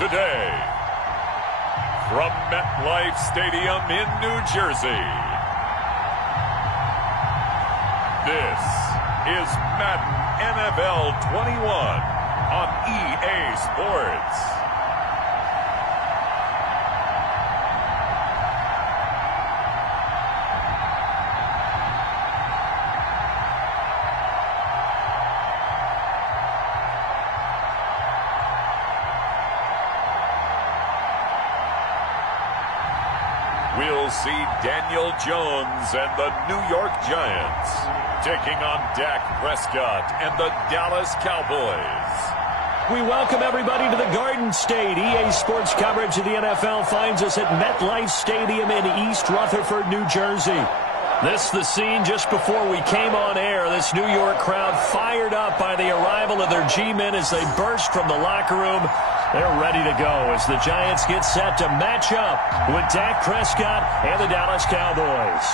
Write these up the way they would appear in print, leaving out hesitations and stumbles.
today, from MetLife Stadium in New Jersey, this is Madden NFL 21 on EA Sports. We'll see Daniel Jones and the New York Giants taking on Dak Prescott and the Dallas Cowboys. We welcome everybody to the Garden State. EA Sports coverage of the NFL finds us at MetLife Stadium in East Rutherford, New Jersey. This is the scene just before we came on air. This New York crowd fired up by the arrival of their G-men as they burst from the locker room. They're ready to go as the Giants get set to match up with Dak Prescott and the Dallas Cowboys.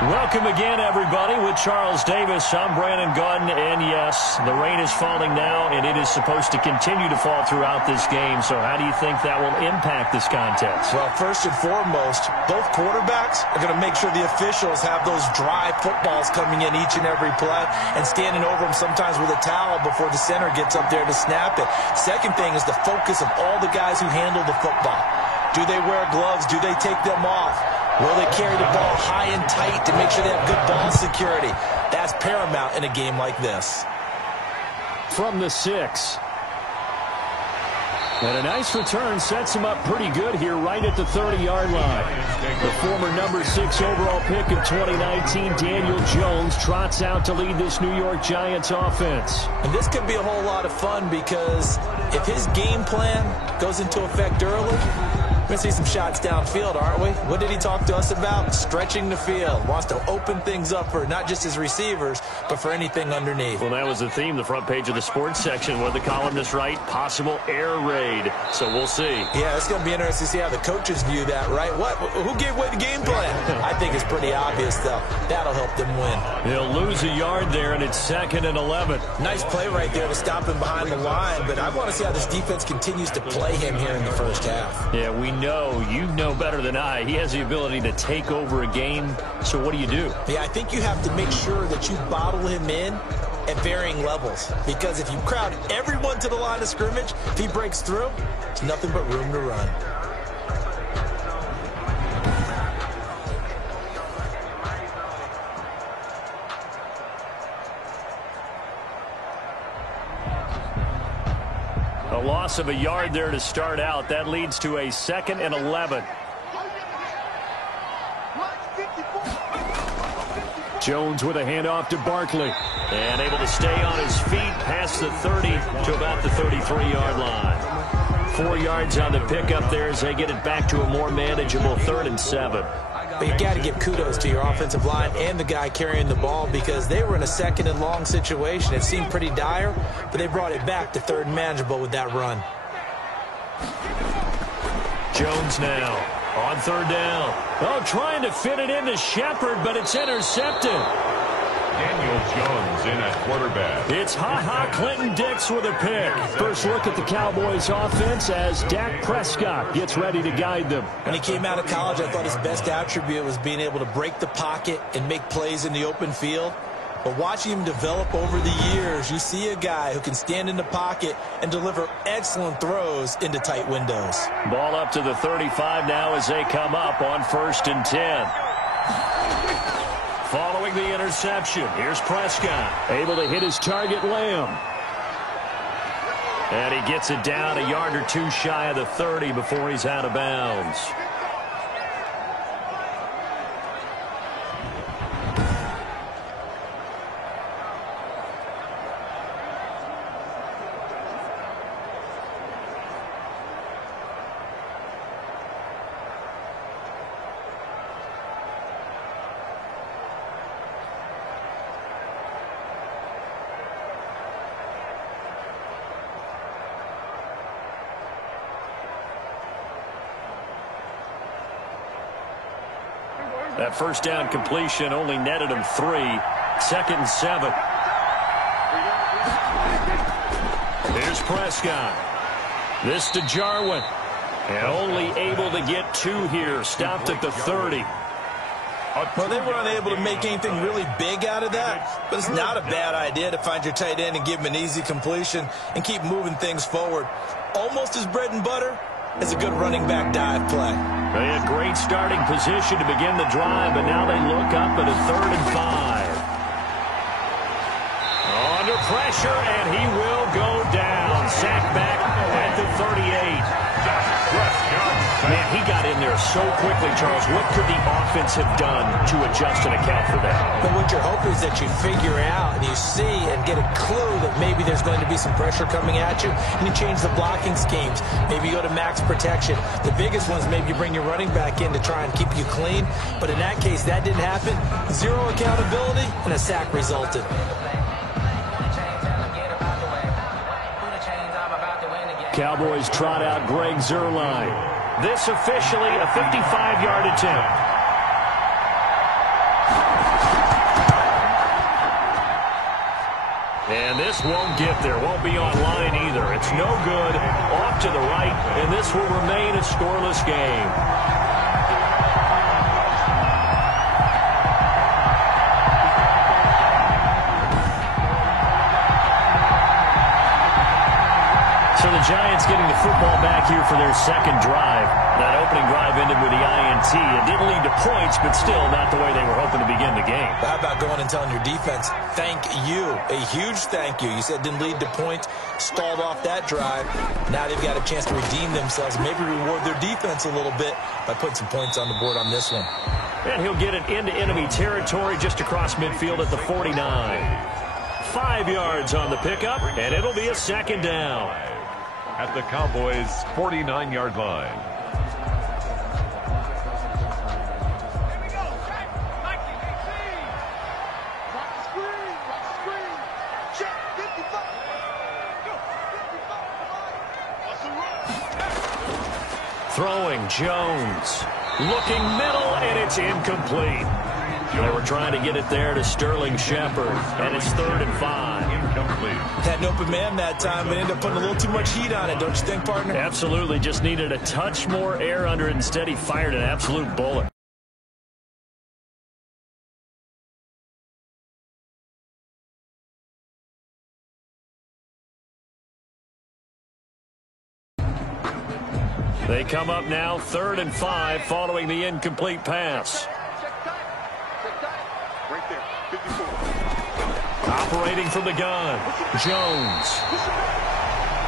Welcome again, everybody, with Charles Davis. I'm Brandon Gaudin, and yes, the rain is falling now, and it is supposed to continue to fall throughout this game. So how do you think that will impact this contest? Well, first and foremost, both quarterbacks are going to make sure the officials have those dry footballs coming in each and every play and standing over them sometimes with a towel before the center gets up there to snap it. Second thing is the focus of all the guys who handle the football. Do they wear gloves? Do they take them off? Will they carry the ball high and tight to make sure they have good ball security? That's paramount in a game like this. From the 6. And a nice return sets him up pretty good here right at the 30-yard line. The former number 6 overall pick of 2019, Daniel Jones, trots out to lead this New York Giants offense. And this could be a whole lot of fun because if his game plan goes into effect early, we're going to see some shots downfield, aren't we? What did he talk to us about? Stretching the field. Wants to open things up for not just his receivers, but for anything underneath. Well, that was the theme, the front page of the sports section. What did the columnist write? Possible air raid. So we'll see. Yeah, it's going to be interesting to see how the coaches view that, right? What? Who gave away the game plan? I think it's pretty obvious, though. That'll help them win. They'll lose a yard there, and it's 2nd and 11. Nice play right there to stop him behind the line, but I want to see how this defense continues to play him here in the first half. Yeah, you know better than I. He has the ability to take over a game. So what do you do? Yeah, I think you have to make sure that you bottle him in at varying levels. Because if you crowd everyone to the line of scrimmage, if he breaks through, there's nothing but room to run. A loss of a yard there to start out. That leads to a 2nd and 11. Jones with a handoff to Barkley. And able to stay on his feet past the 30 to about the 33-yard line. 4 yards on the pickup there as they get it back to a more manageable 3rd and 7. But you got to give kudos to your offensive line and the guy carrying the ball because they were in a 2nd and long situation. It seemed pretty dire, but they brought it back to 3rd and manageable with that run. Jones now on 3rd down. Oh, trying to fit it into Shepard, but it's intercepted. Daniel Jones in at quarterback. It's Clinton Dix with a pick. First look at the Cowboys offense as Dak Prescott gets ready to guide them. When he came out of college, I thought his best attribute was being able to break the pocket and make plays in the open field. But watching him develop over the years, you see a guy who can stand in the pocket and deliver excellent throws into tight windows. Ball up to the 35 now as they come up on 1st and 10. Following the interception, here's Prescott. Able to hit his target, Lamb. And he gets it down a yard or 2 shy of the 30 before he's out of bounds. That first down completion only netted him 3. 2nd and 7. Here's Prescott. This to Jarwin. And only able to get 2 here. Stopped at the 30. Well, they were unable to make anything really big out of that, but it's not a bad idea to find your tight end and give him an easy completion and keep moving things forward. Almost as bread and butter as a good running back dive play. They had great starting position to begin the drive, but now they look up at a 3rd and 5. Under pressure, and he will go down. Sacked back at the 38. Man, he got in there so quickly, Charles. What could the offense have done to adjust and account for that? But what you're hoping is that you figure out and you see and get a clue that maybe there's going to be some pressure coming at you, and you change the blocking schemes. Maybe you go to max protection. The biggest ones, maybe you bring your running back in to try and keep you clean. But in that case, that didn't happen. 0 accountability, and a sack resulted. Cowboys trot out Greg Zuerlein. This officially a 55-yard attempt. And this won't get there. Won't be on line either. It's no good. Off to the right, and this will remain a scoreless game. So the Giants getting the football back here for their second drive. That opening drive ended with the INT. It didn't lead to points, but still not the way they were hoping to begin the game. How about going and telling your defense, thank you, a huge thank you. You said didn't lead to points, stalled off that drive. Now they've got a chance to redeem themselves, maybe reward their defense a little bit by putting some points on the board on this one. And he'll get it into enemy territory just across midfield at the 49. 5 yards on the pickup, and it'll be a second down. At the Cowboys' 49-yard line. Throwing Jones. Looking middle, and it's incomplete. They were trying to get it there to Sterling Shepard, and it's 3rd and 5. Incomplete. Had an open man that time, but ended up putting a little too much heat on it, don't you think, partner? Absolutely. Just needed a touch more air under it. Instead, he fired an absolute bullet. They come up now 3rd and 5 following the incomplete pass. Operating from the gun, Jones.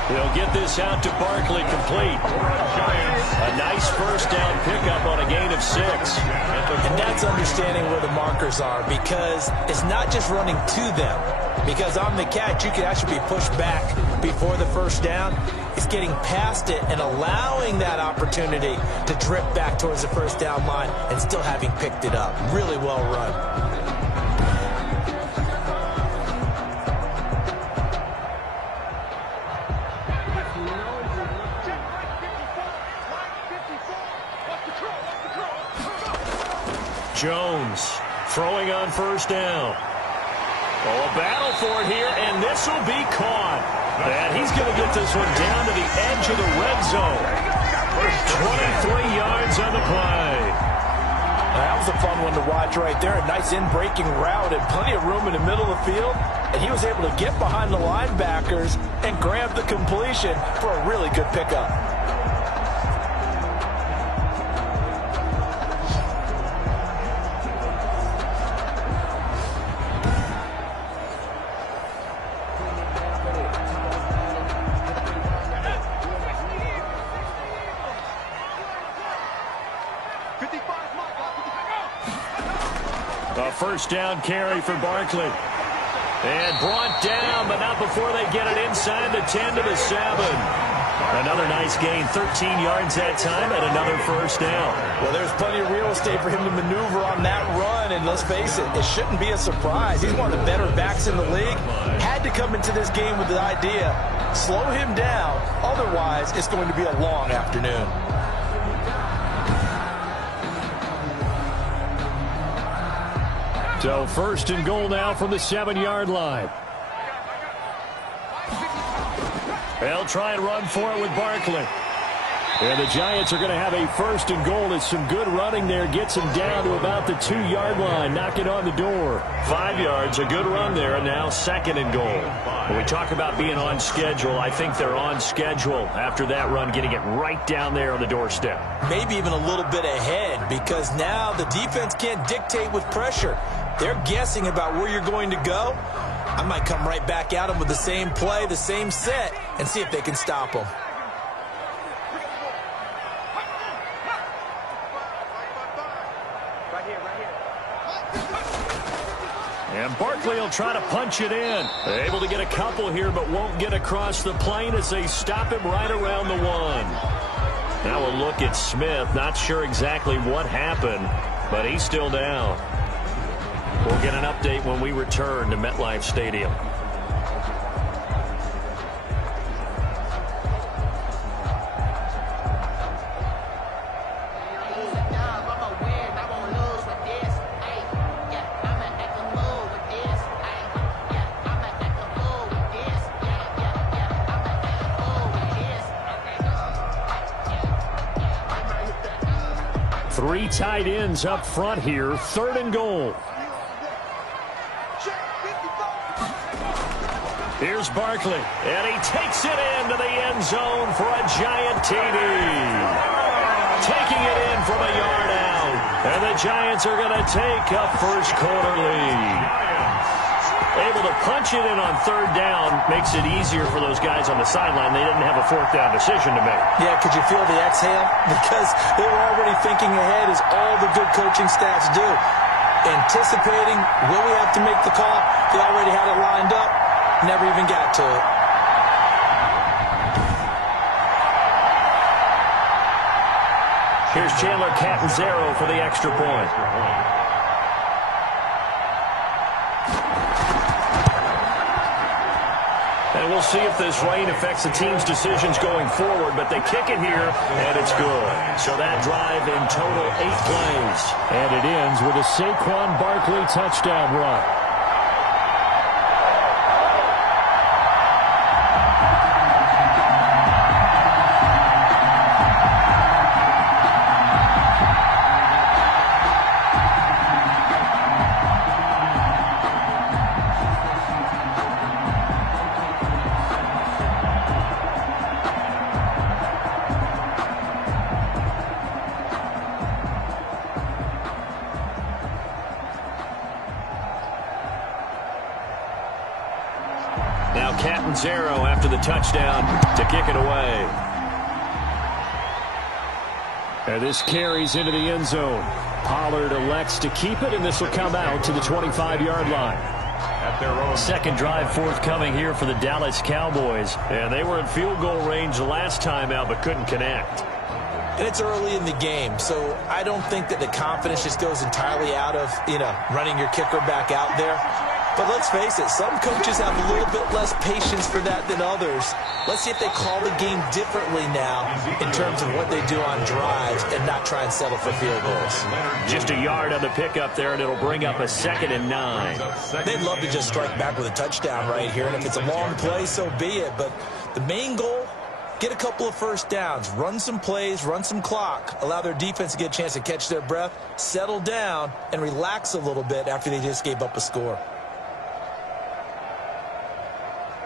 He'll get this out to Barkley, complete. A nice first down pickup on a gain of 6. And that's understanding where the markers are, because it's not just running to them. Because on the catch, you can actually be pushed back before the first down. It's getting past it and allowing that opportunity to drip back towards the first down line and still having picked it up. Really well run. Jones throwing on first down. Oh, a battle for it here, and this will be caught. And he's going to get this one down to the edge of the red zone. 23 yards on the play. That was a fun one to watch right there. A nice in-breaking route and plenty of room in the middle of the field. And he was able to get behind the linebackers and grab the completion for a really good pickup. First down carry for Barkley. And brought down, but not before they get it inside the 10 to the 7. Another nice gain, 13 yards that time, and another first down. Well, there's plenty of real estate for him to maneuver on that run, and let's face it, it shouldn't be a surprise. He's one of the better backs in the league. Had to come into this game with the idea, slow him down, otherwise it's going to be a long afternoon. So first and goal now from the 7-yard line. They'll try and run for it with Barkley. And the Giants are going to have a 1st and goal. It's some good running there. Gets him down to about the 2-yard line. Knocking on the door. 5 yards, a good run there, and now 2nd and goal. When we talk about being on schedule, I think they're on schedule after that run, getting it right down there on the doorstep. Maybe even a little bit ahead, because now the defense can't dictate with pressure. They're guessing about where you're going to go. I might come right back at them with the same play, the same set, and see if they can stop them. And Barkley will try to punch it in. Able to get a couple here, but won't get across the plane as they stop him right around the 1. Now a look at Smith. Not sure exactly what happened, but he's still down. We'll get an update when we return to MetLife Stadium. Three tight ends up front here. 3rd and goal. Here's Barkley, and he takes it into the end zone for a giant TD. Taking it in from a yard out, and the Giants are going to take a 1st quarter lead. Able to punch it in on 3rd down makes it easier for those guys on the sideline. They didn't have a 4th down decision to make. Yeah, could you feel the exhale? Because they were already thinking ahead, as all the good coaching staffs do. Anticipating, will we have to make the call? They already had it lined up. Never even got to it. Here's Chandler Catanzaro for the extra point. And we'll see if this rain affects the team's decisions going forward, but they kick it here, and it's good. So that drive in total 8 plays. And it ends with a Saquon Barkley touchdown run. Now Catanzaro after the touchdown to kick it away. And this carries into the end zone. Pollard elects to keep it, and this will come out to the 25-yard line. At their own 2nd drive forthcoming here for the Dallas Cowboys. And they were in field goal range the last time out, but couldn't connect. And it's early in the game, so I don't think that the confidence just goes entirely out of, running your kicker back out there. But let's face it, some coaches have a little bit less patience for that than others. Let's see if they call the game differently now in terms of what they do on drives and not try and settle for field goals. Just a yard on the pickup there, and it'll bring up a 2nd and 9. They'd love to just strike back with a touchdown right here, and if it's a long play, so be it. But the main goal, get a couple of 1st downs, run some plays, run some clock, allow their defense to get a chance to catch their breath, settle down, and relax a little bit after they just gave up a score.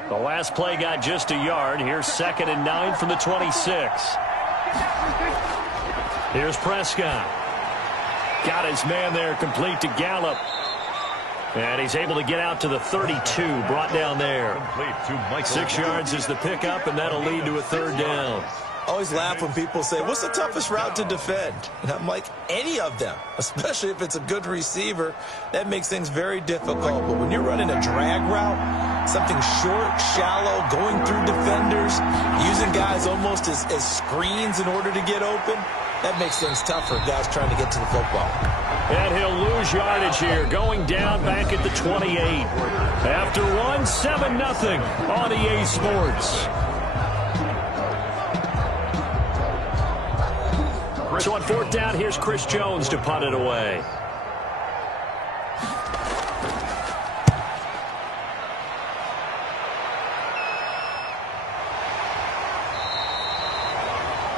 The last play got just a yard. Here's 2nd and 9 from the 26. Here's Prescott. Got his man there, complete to Gallup. And he's able to get out to the 32, brought down there. 6 yards is the pickup, and that'll lead to a 3rd down. I always laugh when people say, what's the toughest route to defend? And I'm like, any of them, especially if it's a good receiver. That makes things very difficult. But when you're running a drag route, something short, shallow, going through defenders, using guys almost as screens in order to get open, that makes things tough for guys trying to get to the football. And he'll lose yardage here, going down back at the 28. After one, 7-0 on EA Sports. So on 4th down, here's Chris Jones to punt it away.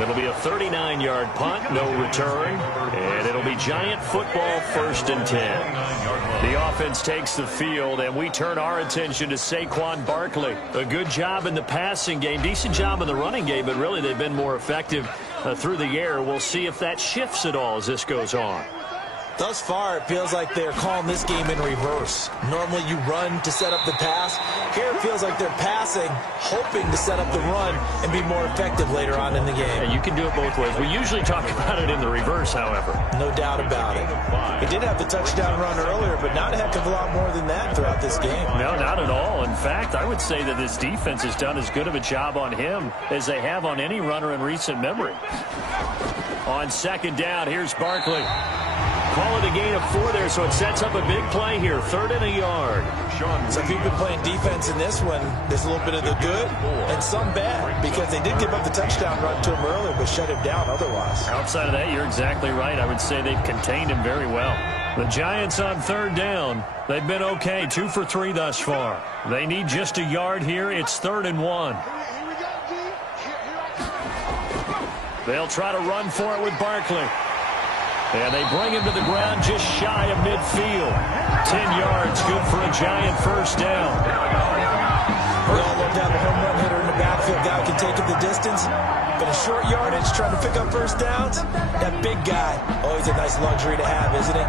It'll be a 39-yard punt, no return, and it'll be Giant football 1st and 10. The offense takes the field, and we turn our attention to Saquon Barkley. A good job in the passing game, decent job in the running game, but really they've been more effective through the air. We'll see if that shifts at all as this goes on. Thus far, it feels like they're calling this game in reverse. Normally you run to set up the pass. Here it feels like they're passing, hoping to set up the run and be more effective later on in the game. Yeah, you can do it both ways. We usually talk about it in the reverse, however. No doubt about it. He did have the touchdown run earlier, but not a heck of a lot more than that throughout this game. No, not at all. In fact, I would say that this defense has done as good of a job on him as they have on any runner in recent memory. On 2nd down, here's Barkley. Call it a gain of 4 there, so it sets up a big play here. 3rd and a yard. So if you've been playing defense in this one, there's a little bit of the good and some bad, because they did give up the touchdown run to him earlier, but shut him down otherwise. Outside of that, you're exactly right. I would say they've contained him very well. The Giants on 3rd down. They've been okay, 2 for 3 thus far. They need just a yard here. It's 3rd and 1. They'll try to run for it with Barkley. And they bring him to the ground just shy of midfield. 10 yards, good for a Giant 1st down. We all love to have a home run hitter in the backfield. Guy can take it the distance. But a short yardage, trying to pick up 1st downs, that big guy, always a nice luxury to have, isn't it?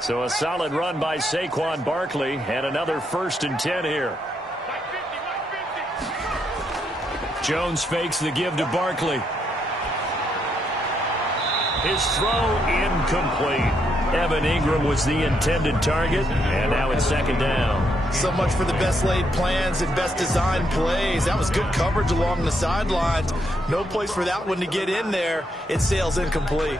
So a solid run by Saquon Barkley, and another 1st and 10 here. Jones fakes the give to Barkley. His throw incomplete. Evan Ingram was the intended target, and now it's 2nd down. So much for the best laid plans and best designed plays. That was good coverage along the sidelines. No place for that one to get in there. It sails incomplete.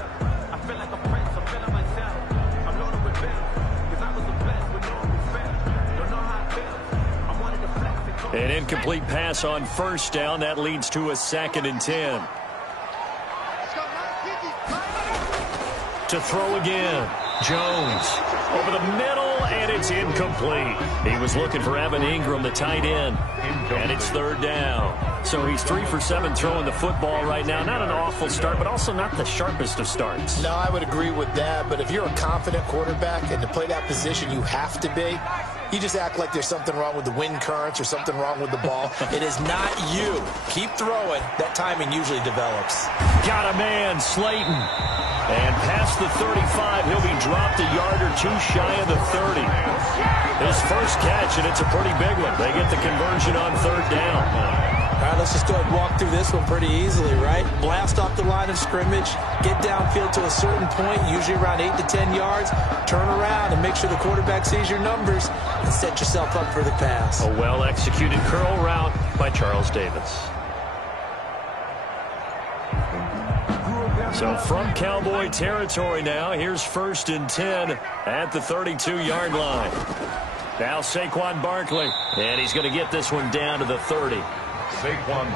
An incomplete pass on 1st down. That leads to a 2nd and 10. To throw again. Jones over the middle, and it's incomplete. He was looking for Evan Ingram, the tight end, and it's 3rd down. So he's 3 for 7 throwing the football right now. Not an awful start, but also not the sharpest of starts. No, I would agree with that, but if you're a confident quarterback and to play that position you have to be, you just act like there's something wrong with the wind currents or something wrong with the ball. It is not you. Keep throwing. That timing usually develops. Got a man, Slayton. And past the 35, he'll be dropped a yard or 2 shy of the 30. His first catch, and it's a pretty big one. They get the conversion on 3rd down. All right, let's just go ahead and walk through this one pretty easily, right? Blast off the line of scrimmage, get downfield to a certain point, usually around 8 to 10 yards, turn around and make sure the quarterback sees your numbers and set yourself up for the pass. A well-executed curl route by Charles Davis. So from Cowboy territory now, here's 1st and 10 at the 32-yard line. Now Saquon Barkley, and he's going to get this one down to the 30.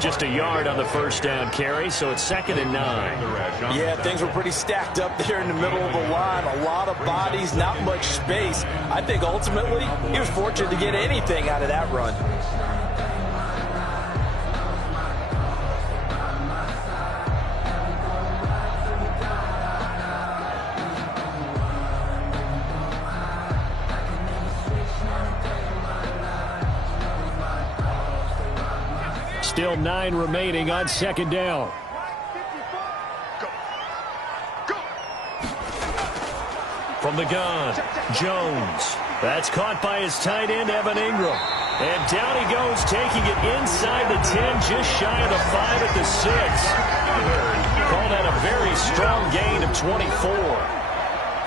Just a yard on the 1st down carry, so it's 2nd and 9. Yeah, things were pretty stacked up there in the middle of the line. A lot of bodies, not much space. I think ultimately he was fortunate to get anything out of that run. Still 9 remaining on 2nd down. From the gun, Jones. That's caught by his tight end, Evan Ingram. And down he goes, taking it inside the 10, just shy of the 5 at the 6. Call that a very strong gain of 24.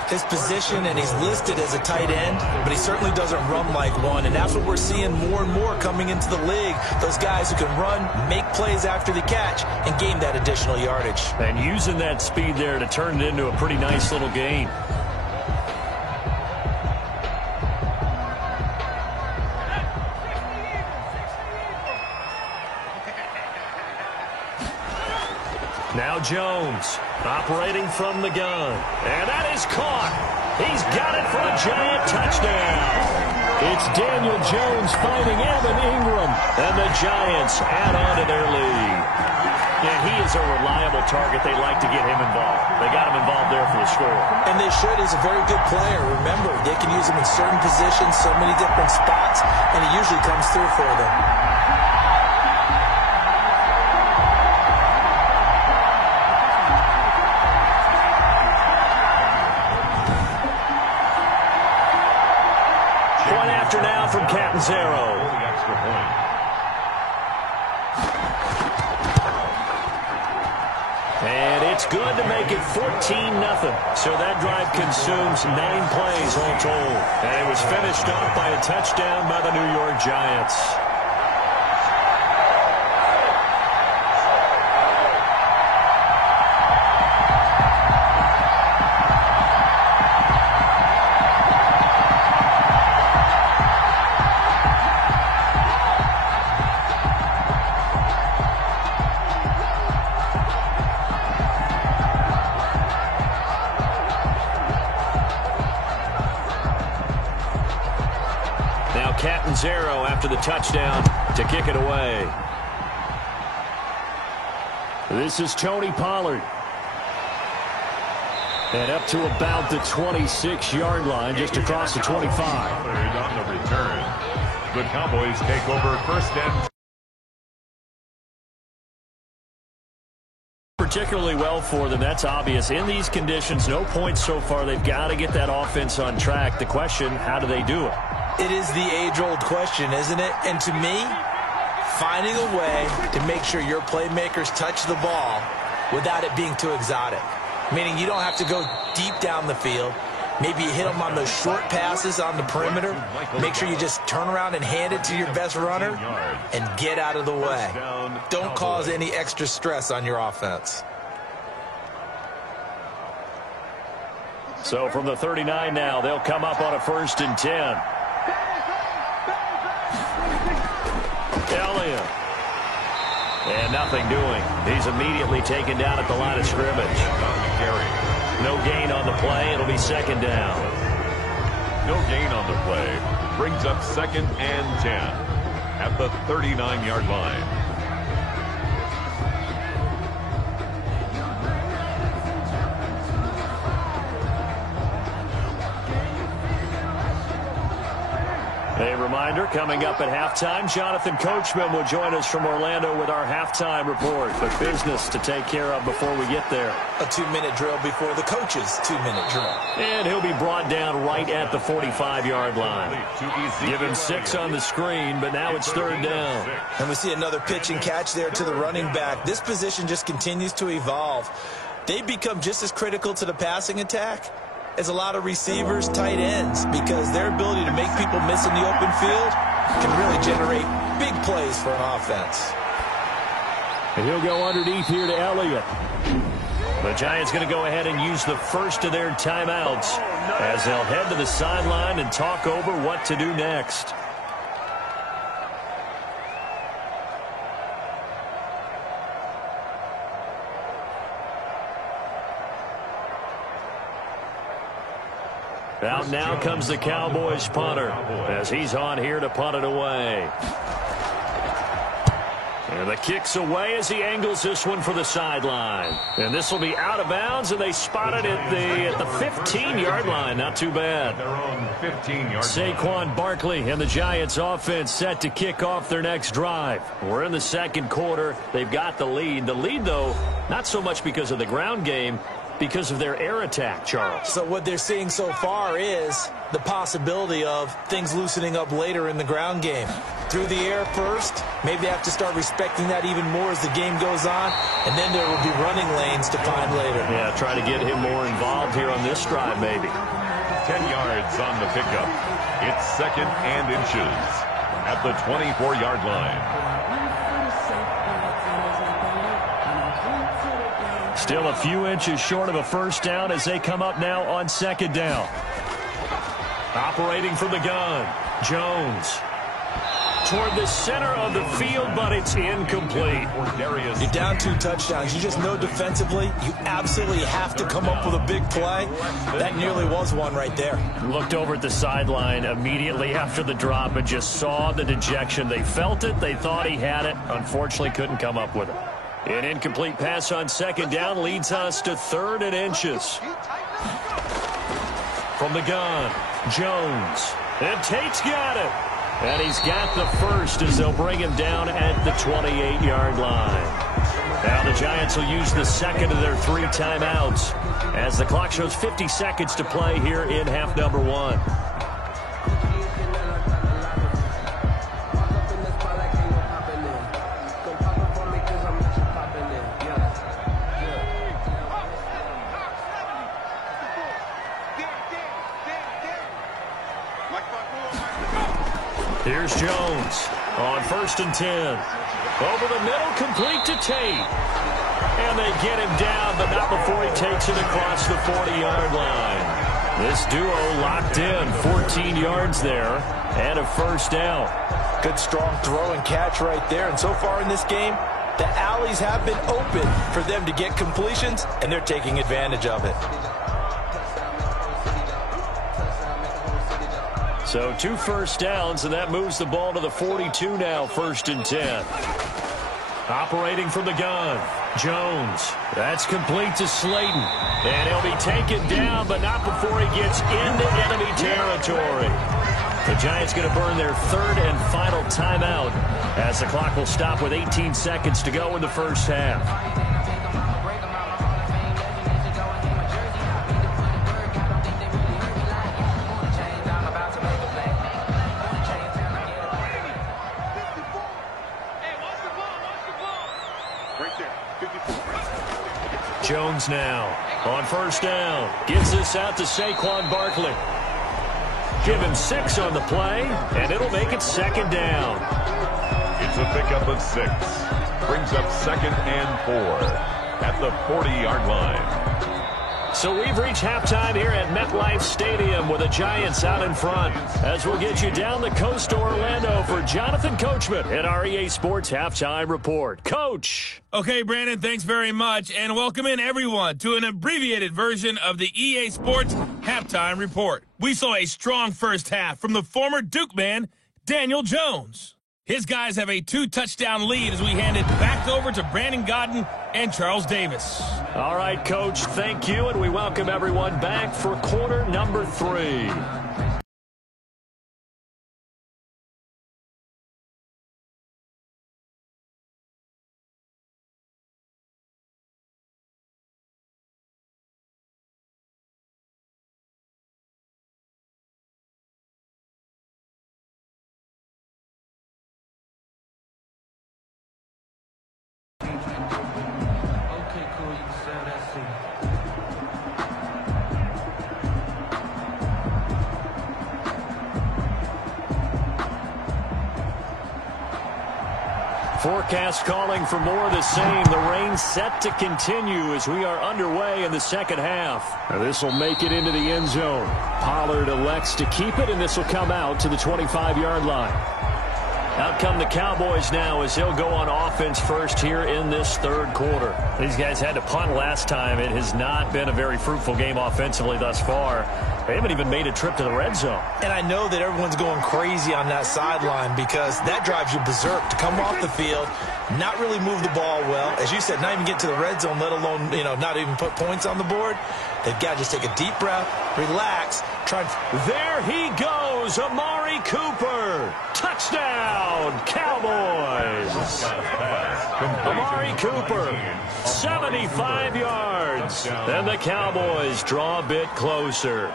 His position, and he's listed as a tight end, but he certainly doesn't run like one, and that's what we're seeing more and more coming into the league. Those guys who can run, make plays after the catch, and gain that additional yardage. And using that speed there to turn it into a pretty nice little gain. Jones operating from the gun. And that is caught. He's got it for a Giant touchdown. It's Daniel Jones finding Evan Ingram. And the Giants add on to their lead. Yeah, he is a reliable target. They like to get him involved. They got him involved there for the score. And they should. He's a very good player. Remember, they can use him in certain positions, so many different spots, and he usually comes through for them. Point after now from Catanzaro. The extra point. And it's good to make it 14-0. So that drive consumes 9 plays all told. And it was finished off by a touchdown by the New York Giants. Catanzaro after the touchdown to kick it away. This is Tony Pollard. And up to about the 26-yard line, just across the 25. On the return. The Cowboys take over first and particularly well for them. That's obvious. In these conditions, no points so far. They've got to get that offense on track. The question, how do they do it? It is the age-old question, isn't it? And to me, finding a way to make sure your playmakers touch the ball without it being too exotic. Meaning you don't have to go deep down the field. Maybe you hit them on those short passes on the perimeter. Make sure you just turn around and hand it to your best runner and get out of the way. Don't cause any extra stress on your offense. So from the 39 now, they'll come up on a 1st and 10. Elliott. And nothing doing. He's immediately taken down at the line of scrimmage. No gain on the play. It'll be 2nd down. no gain on the play. Brings up 2nd and 10 at the 39-yard line. A reminder, coming up at halftime, Jonathan Coachman will join us from Orlando with our halftime report. But business to take care of before we get there. A 2-minute drill before the coach's 2-minute drill. And he'll be brought down right at the 45-yard line. Give him 6 on the screen, but now it's 3rd down. And we see another pitch and catch there to the running back. This position just continues to evolve. They become just as critical to the passing attack as a lot of receivers, tight ends, because their ability to make people miss in the open field can really generate big plays for an offense. And he'll go underneath here to Elliott. The Giants going to go ahead and use the first of their timeouts as they'll head to the sideline and talk over what to do next. Out now comes the Cowboys punter as he's on here to punt it away. And the kick's away as he angles this one for the sideline. And this will be out of bounds, and they spot it at the 15-yard line. Not too bad. Their own 15-yard Saquon Barkley and the Giants offense set to kick off their next drive. We're in the second quarter. They've got the lead. The lead, though, not so much because of the ground game, because of their air attack, Charles. So what they're seeing so far is the possibility of things loosening up later in the ground game. Through the air first, maybe they have to start respecting that even more as the game goes on, and then there will be running lanes to find later. Yeah, try to get him more involved here on this drive, maybe. 10 yards on the pickup. It's 2nd and inches at the 24-yard line. Still a few inches short of a first down as they come up now on 2nd down. Operating from the gun, Jones. toward the center of the field, but it's incomplete. You're down 2 touchdowns. You just know defensively you absolutely have to come up with a big play. That nearly was one right there. Looked over at the sideline immediately after the drop and just saw the dejection. They felt it. They thought he had it. Unfortunately, couldn't come up with it. An incomplete pass on second down leads us to 3rd and inches. From the gun, Jones. And Tate's got it. And he's got the first as they'll bring him down at the 28-yard line. Now the Giants will use the second of their 3 timeouts as the clock shows 50 seconds to play here in half number 1. Here's Jones on 1st and 10. Over the middle, complete to Tate. And they get him down, but not before he takes it across the 40-yard line. This duo locked in, 14 yards there, and a first down. Good strong throw and catch right there. And so far in this game, the alleys have been open for them to get completions, and they're taking advantage of it. So 2 first downs, and that moves the ball to the 42 now, 1st and 10. Operating from the gun, Jones. That's complete to Slayton. And he'll be taken down, but not before he gets into enemy territory. The Giants going to burn their 3rd and final timeout as the clock will stop with 18 seconds to go in the first half. Jones now on 1st down. Gives this out to Saquon Barkley. Give him 6 on the play, and it'll make it 2nd down. It's a pickup of 6. Brings up 2nd and 4 at the 40-yard line. So we've reached halftime here at MetLife Stadium with the Giants out in front. As we'll get you down the coast to Orlando for Jonathan Coachman at our EA Sports Halftime Report. Coach. Okay, Brandon, thanks very much. And welcome in, everyone, to an abbreviated version of the EA Sports Halftime Report. We saw a strong first half from the former Duke man, Daniel Jones. His guys have a 2-touchdown lead as we hand it back over to Brandon Gaudin and Charles Davis. All right, Coach, thank you, and we welcome everyone back for quarter number 3. Forecast calling for more of the same. The rain set to continue as we are underway in the second half. Now this will make it into the end zone. Pollard elects to keep it, and this will come out to the 25-yard line. Out come the Cowboys now as he'll go on offense first here in this 3rd quarter. These guys had to punt last time. It has not been a very fruitful game offensively thus far. They haven't even made a trip to the red zone. And I know that everyone's going crazy on that sideline because that drives you berserk to come off the field, not really move the ball well. As you said, not even get to the red zone, let alone, not even put points on the board. They've got to just take a deep breath, relax, try. There he goes, Amari Cooper. Touchdown, Cowboys. Amari Cooper, 75 yards. And the Cowboys draw a bit closer.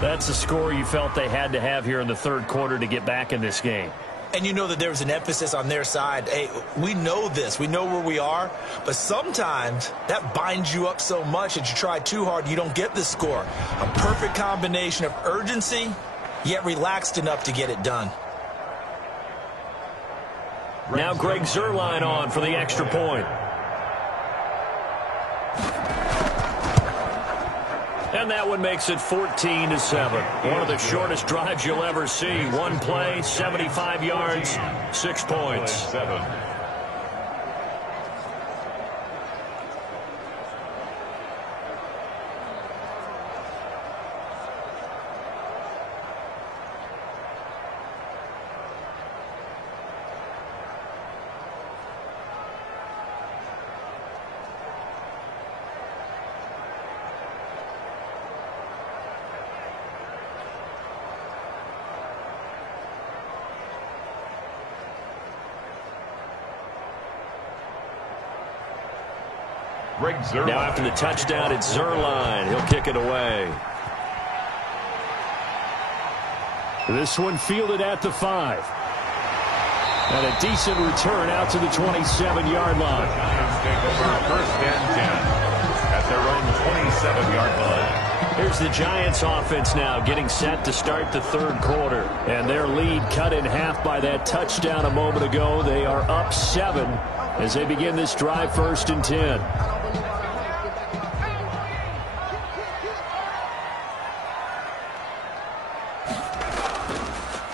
That's the score you felt they had to have here in the 3rd quarter to get back in this game. And you know that there was an emphasis on their side. Hey, we know this. We know where we are. But sometimes that binds you up so much that you try too hard, you don't get the score. A perfect combination of urgency, yet relaxed enough to get it done. Now Greg Zuerlein on for the extra point. And that one makes it 14-7. One of the shortest drives you'll ever see. One play, 75 yards, 6 points. Now after the touchdown, it's Zuerlein. He'll kick it away. This one fielded at the 5. And a decent return out to the 27-yard line. Giants take over first and 10 at their own 27-yard line. Here's the Giants offense now getting set to start the third quarter. And their lead cut in half by that touchdown a moment ago. They are up 7 as they begin this drive, first and 10.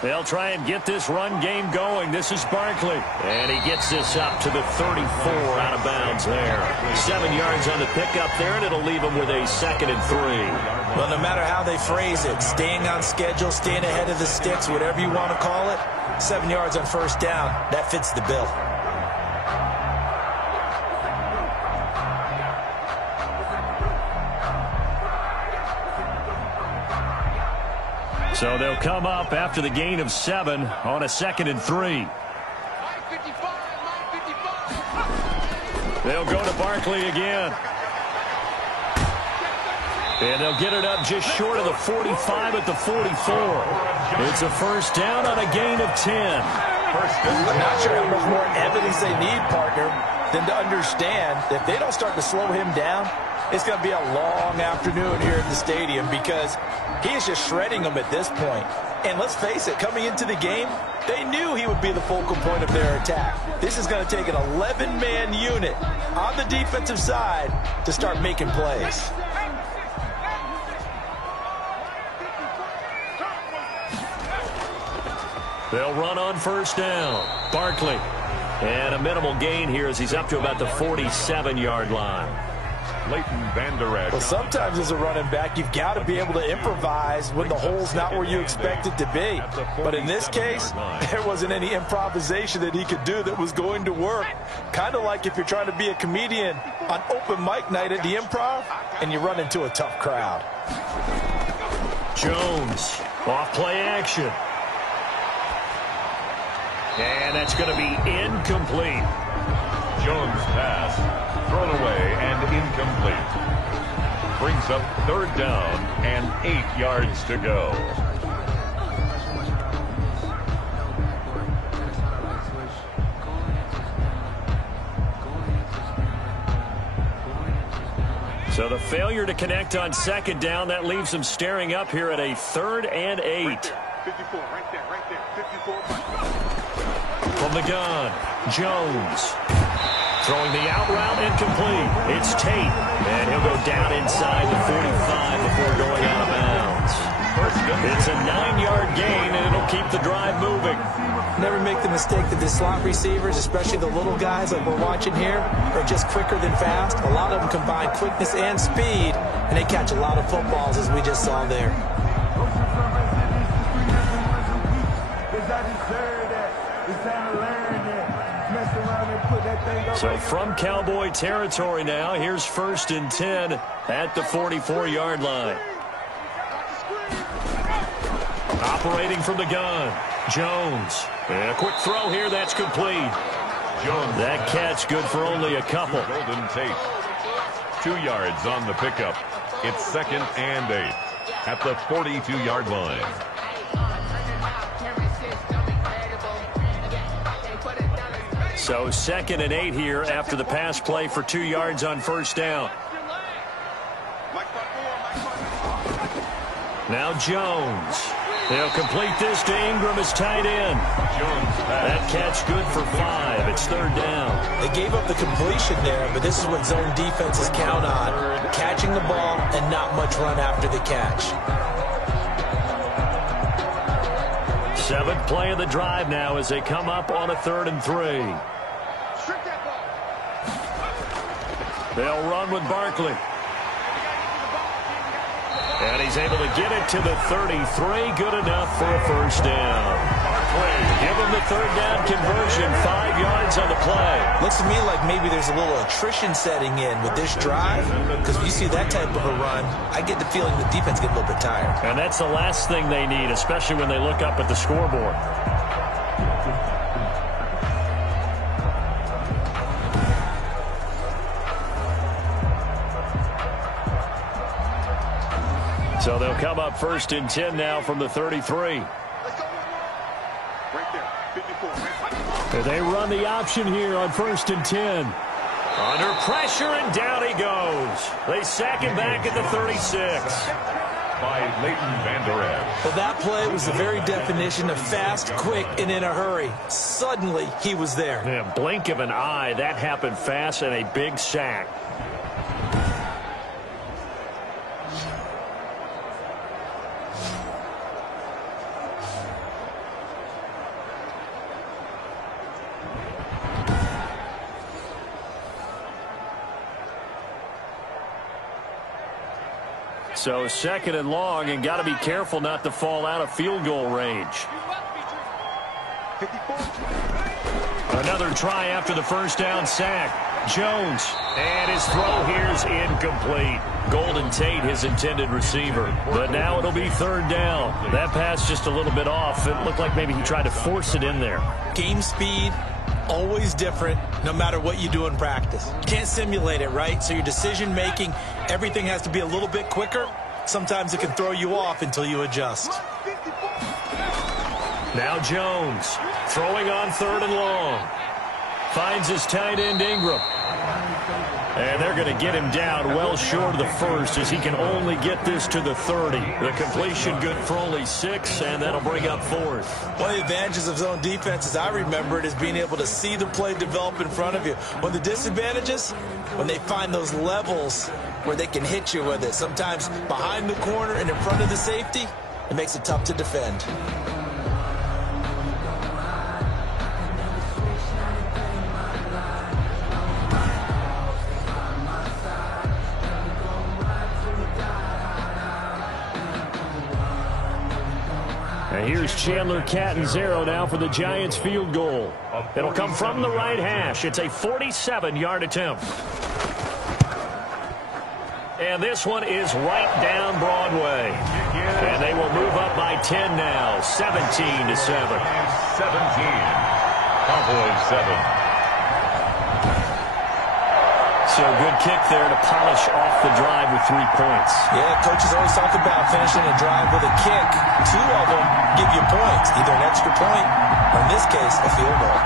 They'll try and get this run game going. This is Barkley. And he gets this up to the 34 out of bounds there. 7 yards on the pickup there, and it'll leave him with a 2nd and 3. Well, no matter how they phrase it, staying on schedule, staying ahead of the sticks, whatever you want to call it, 7 yards on first down, that fits the bill. So they'll come up after the gain of 7 on a 2nd and 3. They'll go to Barkley again. And they'll get it up just short of the 45 at the 44. It's a first down on a gain of 10. I'm not sure how much more evidence they need, partner, than to understand that if they don't start to slow him down, it's going to be a long afternoon here at the stadium because he is just shredding them at this point. And let's face it, coming into the game, they knew he would be the focal point of their attack. This is going to take an 11-man unit on the defensive side to start making plays. They'll run on first down. Barkley. And a minimal gain here as he's up to about the 47-yard line. Leighton Vander Esch. Well, sometimes as a running back, you've got to be able to improvise when the hole's not where you expect it to be. But in this case, there wasn't any improvisation that he could do that was going to work. Kind of like if you're trying to be a comedian on open mic night at the Improv and you run into a tough crowd. Jones, off play action. And that's going to be incomplete. Jones' pass thrown away and incomplete. Brings up 3rd down and 8 yards to go. So the failure to connect on 2nd down, that leaves them staring up here at a 3rd and 8. Right there, 54, right there, 54. From the gun, Jones. Throwing the out route incomplete. It's Tate. And he'll go down inside the 45 before going out of bounds. It's a 9-yard gain, and it'll keep the drive moving. Never make the mistake that the slot receivers, especially the little guys like we're watching here, are just quicker than fast. A lot of them combine quickness and speed, and they catch a lot of footballs, as we just saw there. So from Cowboy territory now, here's 1st and 10 at the 44-yard line. Operating from the gun, Jones. And a quick throw here, that's complete. Jones. That catch good for only a couple. Golden Tate. 2 yards on the pickup. It's 2nd and 8 at the 42-yard line. So 2nd and 8 here after the pass play for 2 yards on first down. Now Jones. They'll complete this to Ingram as tight end. That catch good for 5. It's third down. They gave up the completion there, but this is what zone defenses count on. Catching the ball and not much run after the catch. 7th play of the drive now as they come up on a 3rd and 3. They'll run with Barkley. And he's able to get it to the 33. Good enough for a first down. Give him the third down conversion. 5 yards on the play. Looks to me like maybe there's a little attrition setting in with this drive. Because when you see that type of a run, I get the feeling the defense get a little bit tired. And that's the last thing they need, especially when they look up at the scoreboard. So they'll come up 1st and 10 now from the 33. Right there, 54. They run the option here on 1st and 10. Under pressure, and down he goes. They sack him back at the 36. By Leighton Vander Esch. Well, that play was the very definition of fast, quick, and in a hurry. Suddenly, he was there. Yeah, blink of an eye. That happened fast and a big sack. So 2nd and long, and got to be careful not to fall out of field goal range. 54. Another try after the first down sack. Jones, and his throw here is incomplete. Golden Tate, his intended receiver. But now it'll be 3rd down. That pass just a little bit off. It looked like maybe he tried to force it in there. Game speed, always different, no matter what you do in practice. You can't simulate it, right? So your decision-making, everything has to be a little bit quicker. Sometimes it can throw you off until you adjust. Now Jones, throwing on 3rd and long. Finds his tight end Ingram. And they're going to get him down well short of the first as he can only get this to the 30. The completion good for only 6, and that'll bring up 4th. One of the advantages of zone defense, as I remember it, is being able to see the play develop in front of you. One of the disadvantages, when they find those levels where they can hit you with it. Sometimes behind the corner and in front of the safety, it makes it tough to defend. And here's Chandler Catanzaro now for the Giants field goal. It'll come from the right hash. It's a 47-yard attempt. And this one is right down Broadway. And they will move up by 10 now, 17-7. 17. Cowboys 7. So good kick there to polish off the drive with 3 points. Yeah, coaches always talk about finishing a drive with a kick. 2 of them give you points, either an extra point or, in this case, a field goal.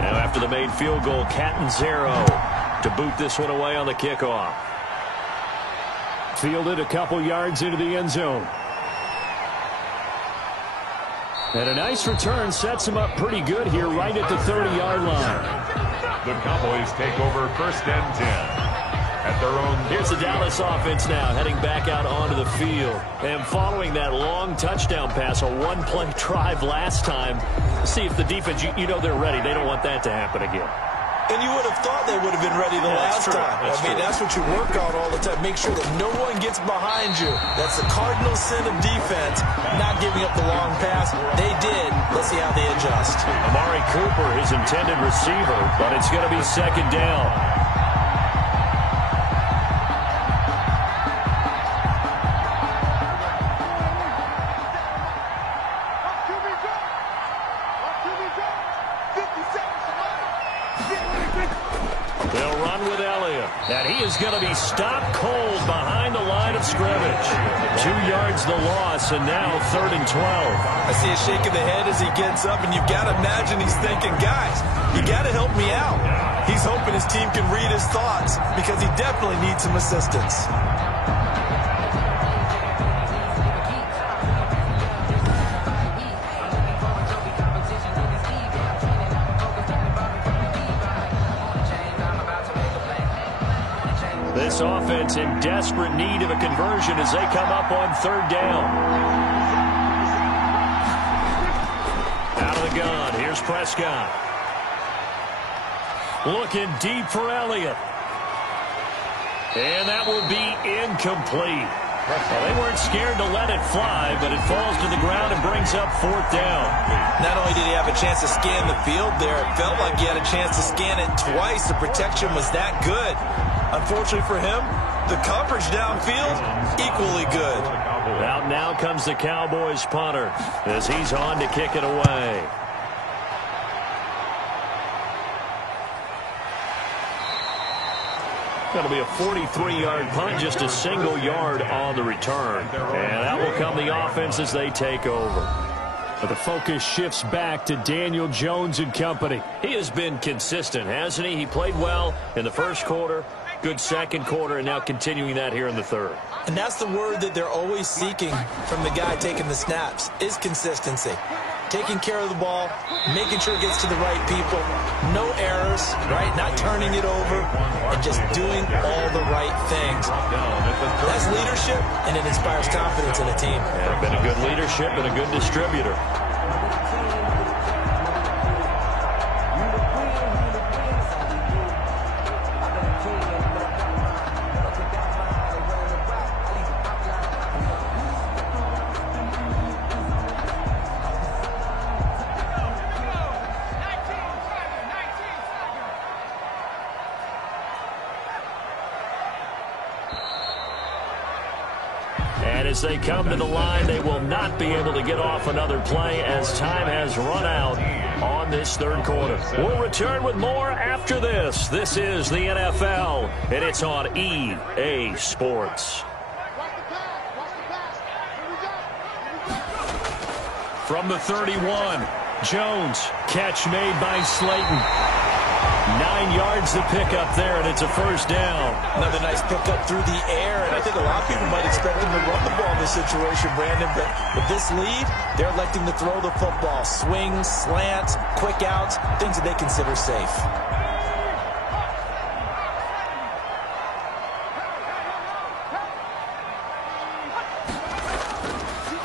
Now after the made field goal, Catanzaro to boot this one away on the kickoff. Fielded a couple yards into the end zone. And a nice return sets him up pretty good here right at the 30-yard line. The Cowboys take over 1st and 10 at their own. Here's the Dallas offense now heading back out onto the field. And following that long touchdown pass, a one-play drive last time, see if the defense, you know they're ready. They don't want that to happen again. And you would have thought they would have been ready the last time. That's what you work on all the time. Make sure that no one gets behind you. That's the cardinal sin of defense, not giving up the long pass. They did. Let's see how they adjust. Amari Cooper, his intended receiver, but it's going to be 2nd down. They'll run with Elliott. And he is going to be stopped cold behind the line of scrimmage. 2 yards the loss, and now 3rd and 12. I see a shake of the head as he gets up, and you've got to imagine he's thinking, guys, you got to help me out. He's hoping his team can read his thoughts because he definitely needs some assistance. This offense in desperate need of a conversion as they come up on 3rd down. Out of the gun. Here's Prescott. Looking deep for Elliott. And that will be incomplete. Well, they weren't scared to let it fly, but it falls to the ground and brings up 4th down. Not only did he have a chance to scan the field there, it felt like he had a chance to scan it twice. The protection was that good. Unfortunately for him, the coverage downfield, equally good. Out now comes the Cowboys punter as he's on to kick it away. That'll be a 43-yard punt, just a single yard on the return. And that will come the offense as they take over. But the focus shifts back to Daniel Jones and company. He has been consistent, hasn't he? He played well in the first quarter, good second quarter, and now continuing that here in the third. And that's the word that they're always seeking from the guy taking the snaps, is consistency. Taking care of the ball, making sure it gets to the right people, no errors, right? Not turning it over, and just doing all the right things. That's leadership, and it inspires confidence in a team. Yeah, been a good leadership and a good distributor. As they come to the line, they will not be able to get off another play as time has run out on this third quarter. We'll return with more after this. This is the NFL, and it's on EA Sports. From the 31, Jones, catch made by Slayton. 9 yards to pick up there, and it's a first down. Another nice pickup through the air, and I think a lot of people might expect him to run the ball in this situation, Brandon, but with this lead, they're electing to throw the football. Swings, slants, quick outs, things that they consider safe.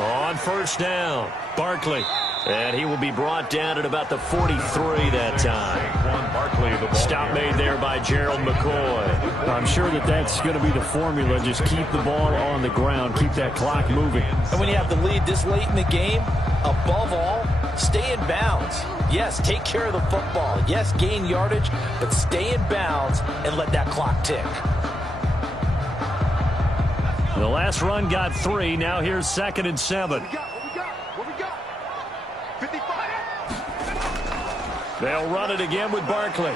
On first down, Barkley. And he will be brought down at about the 43 that time. Stop made there by Gerald McCoy. I'm sure that's going to be the formula. Just keep the ball on the ground. Keep that clock moving. And when you have the lead this late in the game, above all, stay in bounds. Yes, take care of the football. Yes, gain yardage, but stay in bounds and let that clock tick. The last run got 3. Now here's 2nd and 7. They'll run it again with Barkley.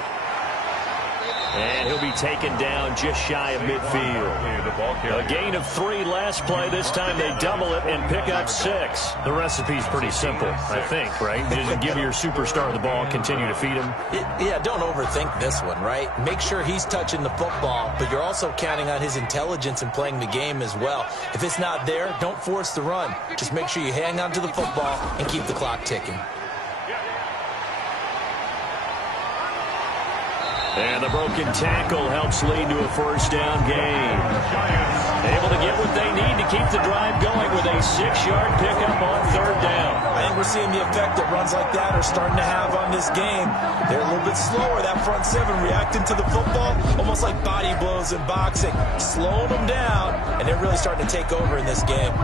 And he'll be taken down just shy of midfield. A gain of 3 last play. This time they double it and pick up 6. The recipe's pretty simple, I think, right? You just give your superstar the ball, continue to feed him. Yeah, don't overthink this one, right? Make sure he's touching the football, but you're also counting on his intelligence in playing the game as well. If it's not there, don't force the run. Just make sure you hang on to the football and keep the clock ticking. And the broken tackle helps lead to a first down gain. Able to get what they need to keep the drive going with a 6-yard pickup on 3rd down. I think we're seeing the effect that runs like that are starting to have on this game. They're a little bit slower, that front 7, reacting to the football, almost like body blows in boxing, slowing them down, and they're really starting to take over in this game.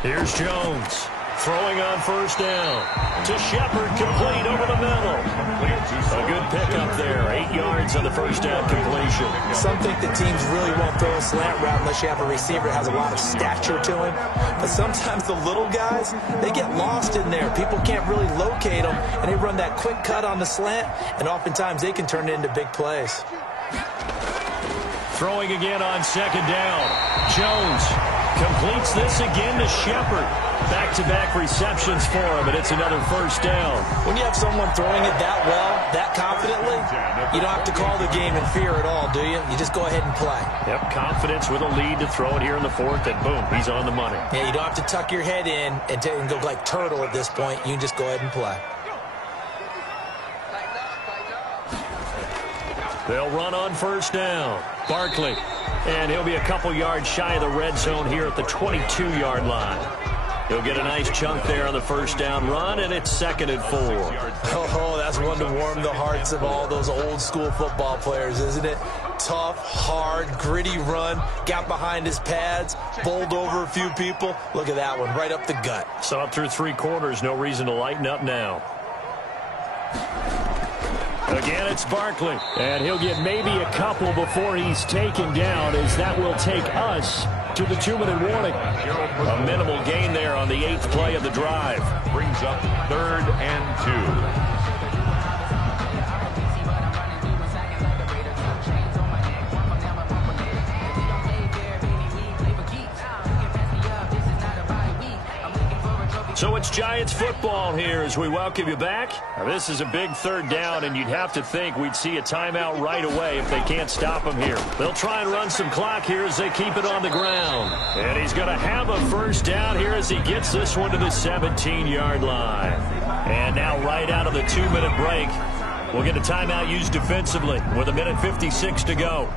Here's Jones. Throwing on first down to Shepard, complete over the middle. A good pickup there, 8 yards on the first down completion. Some think the teams really won't throw a slant route unless you have a receiver that has a lot of stature to him. But sometimes the little guys, they get lost in there. People can't really locate them, and they run that quick cut on the slant, and oftentimes they can turn it into big plays. Throwing again on second down. Jones completes this again to Shepard. Back-to-back receptions for him, and it's another first down. When you have someone throwing it that well, that confidently, you don't have to call the game in fear at all, do you? You just go ahead and play. Yep, confidence with a lead to throw it here in the fourth, and boom, he's on the money. Yeah, you don't have to tuck your head in and go like turtle at this point. You can just go ahead and play. They'll run on first down. Barkley, and he'll be a couple yards shy of the red zone here at the 22-yard line. He'll get a nice chunk there on the first down run, and it's 2nd and 4. Oh, that's one to warm the hearts of all those old-school football players, isn't it? Tough, hard, gritty run, got behind his pads, bowled over a few people. Look at that one, right up the gut. So up through 3 quarters, no reason to lighten up now. Again, it's Barkley, and he'll get maybe a couple before he's taken down, as that will take us to the 2-minute warning. A minimal gain there on the 8th play of the drive. Brings up 3rd and 2. So it's Giants football here as we welcome you back. Now, this is a big 3rd down, and you'd have to think we'd see a timeout right away if they can't stop him here. They'll try and run some clock here as they keep it on the ground. And he's going to have a first down here as he gets this one to the 17-yard line. And now right out of the 2-minute break, we'll get a timeout used defensively with 1:56 to go.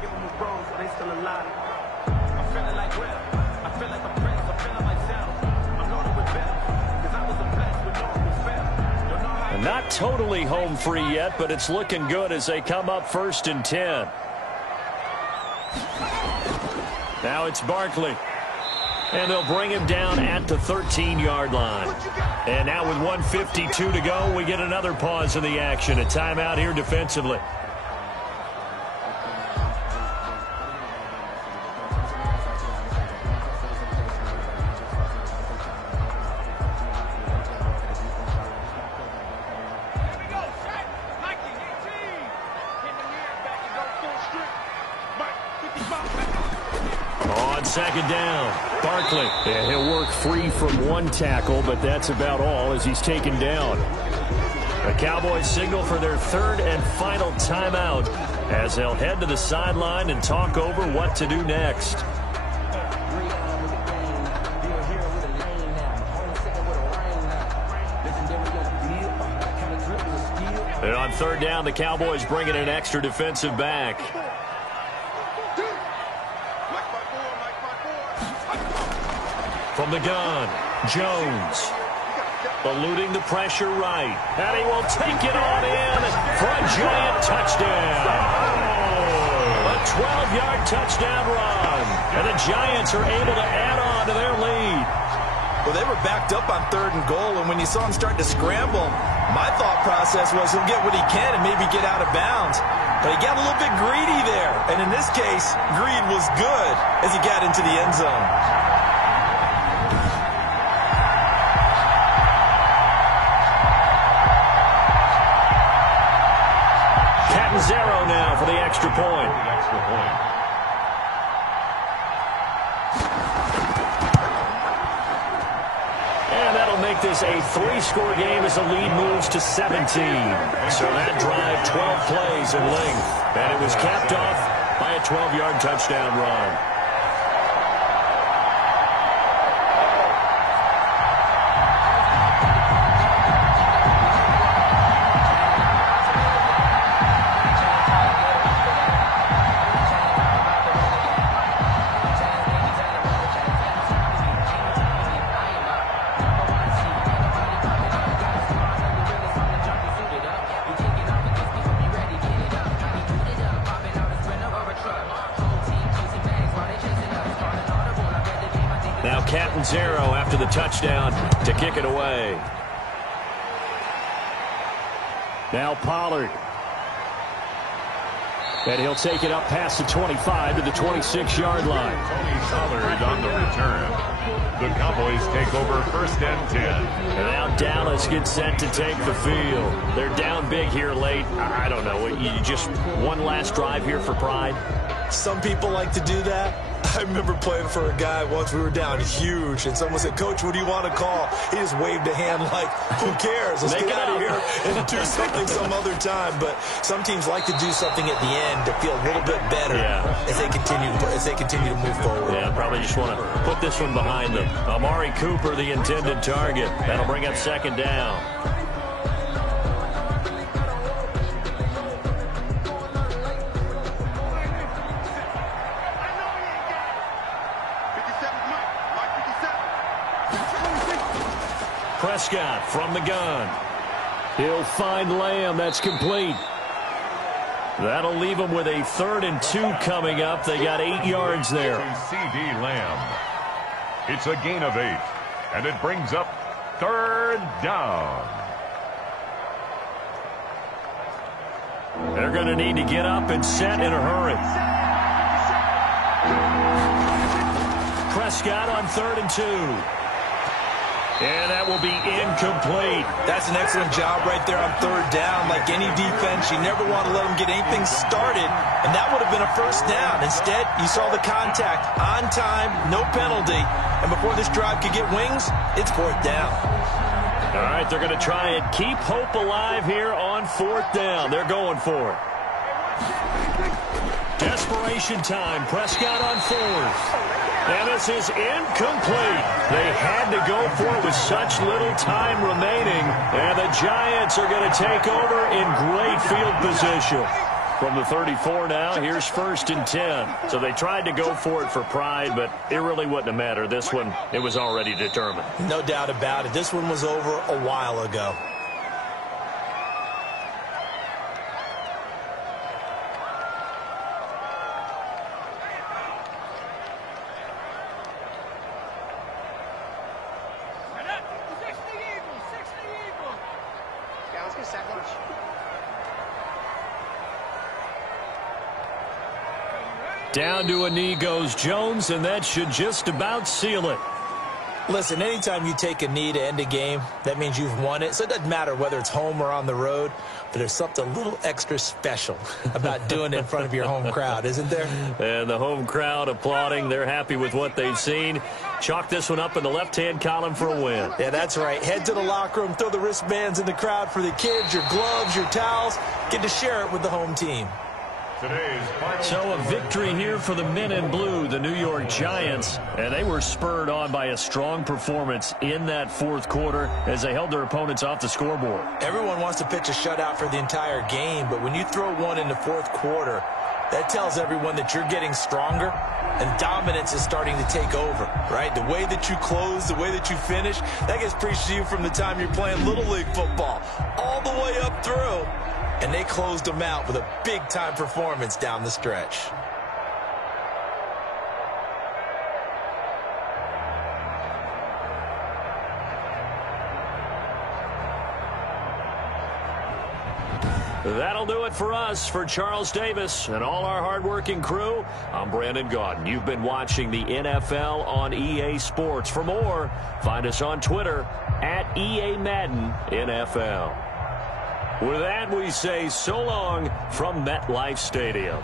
Not totally home free yet, but it's looking good as they come up 1st and 10. Now it's Barkley. And they'll bring him down at the 13-yard line. And now with 1:52 to go, we get another pause in the action. A timeout here defensively. On second down, Barkley. And he'll work free from one tackle, but that's about all as he's taken down. The Cowboys signal for their 3rd and final timeout as they'll head to the sideline and talk over what to do next. And on 3rd down, the Cowboys bringing an extra defensive back. From the gun, Jones. Eluding the pressure right. And he will take it on in for a Giant touchdown. A 12-yard touchdown run. And the Giants are able to add on to their lead. Well, they were backed up on 3rd and goal, and when you saw him start to scramble, my thought process was he'll get what he can and maybe get out of bounds. But he got a little bit greedy there. And in this case, greed was good as he got into the end zone. Catanzaro now for the extra point. And that'll make this a 3-score game as the lead moves to 17. So that drive, 12 plays in length. And it was capped off by a 12-yard touchdown run. Now Catanzaro after the touchdown to kick it away. Now Pollard. And he'll take it up past the 25 to the 26-yard line. Tony Pollard on the return. The Cowboys take over 1st and 10. And now Dallas gets set to take the field. They're down big here late. I don't know. You just one last drive here for pride? Some people like to do that. I remember playing for a guy once. We were down huge, and someone said, "Coach, what do you want to call?" He just waved a hand like, "Who cares? Let's get out of here and do something some other time." But some teams like to do something at the end to feel a little bit better as they continue to move forward. Yeah, probably just want to put this one behind them. Amari Cooper, the intended target. That'll bring up 2nd down. Prescott from the gun. He'll find Lamb. That's complete. That'll leave them with a 3rd and 2 coming up. They got 8 yards there. CeeDee Lamb. It's a gain of 8, and it brings up 3rd down. They're going to need to get up and set in a hurry. Prescott on 3rd and 2. And that will be incomplete. That's an excellent job right there on 3rd down. Like any defense, you never want to let them get anything started, and that would have been a 1st down. Instead, you saw the contact on time, no penalty, and before this drive could get wings, it's 4th down. All right, they're going to try and keep hope alive here on 4th down. They're going for it. Desperation time. Prescott on 4th. And this is incomplete. They had to go for it with such little time remaining. And the Giants are going to take over in great field position. From the 34 now, here's 1st and 10. So they tried to go for it for pride, but it really wouldn't have mattered. This one, it was already determined. No doubt about it. This one was over a while ago. Down to a knee goes Jones, and that should just about seal it. Listen, anytime you take a knee to end a game, that means you've won it. So it doesn't matter whether it's home or on the road, but there's something a little extra special about doing it in front of your home crowd, isn't there? And the home crowd applauding. They're happy with what they've seen. Chalk this one up in the left-hand column for a win. Yeah, that's right. Head to the locker room, throw the wristbands in the crowd for the kids, your gloves, your towels. Get to share it with the home team. So a victory here for the men in blue, the New York Giants, and they were spurred on by a strong performance in that 4th quarter as they held their opponents off the scoreboard. Everyone wants to pitch a shutout for the entire game, but when you throw one in the 4th quarter, that tells everyone that you're getting stronger and dominance is starting to take over, right? The way that you close, the way that you finish, that gets preached to you from the time you're playing Little League football all the way up through. And they closed them out with a big-time performance down the stretch. That'll do it for us. For Charles Davis and all our hardworking crew, I'm Brandon Gaudin. You've been watching the NFL on EA Sports. For more, find us on Twitter at EA Madden NFL. With that, we say so long from MetLife Stadium.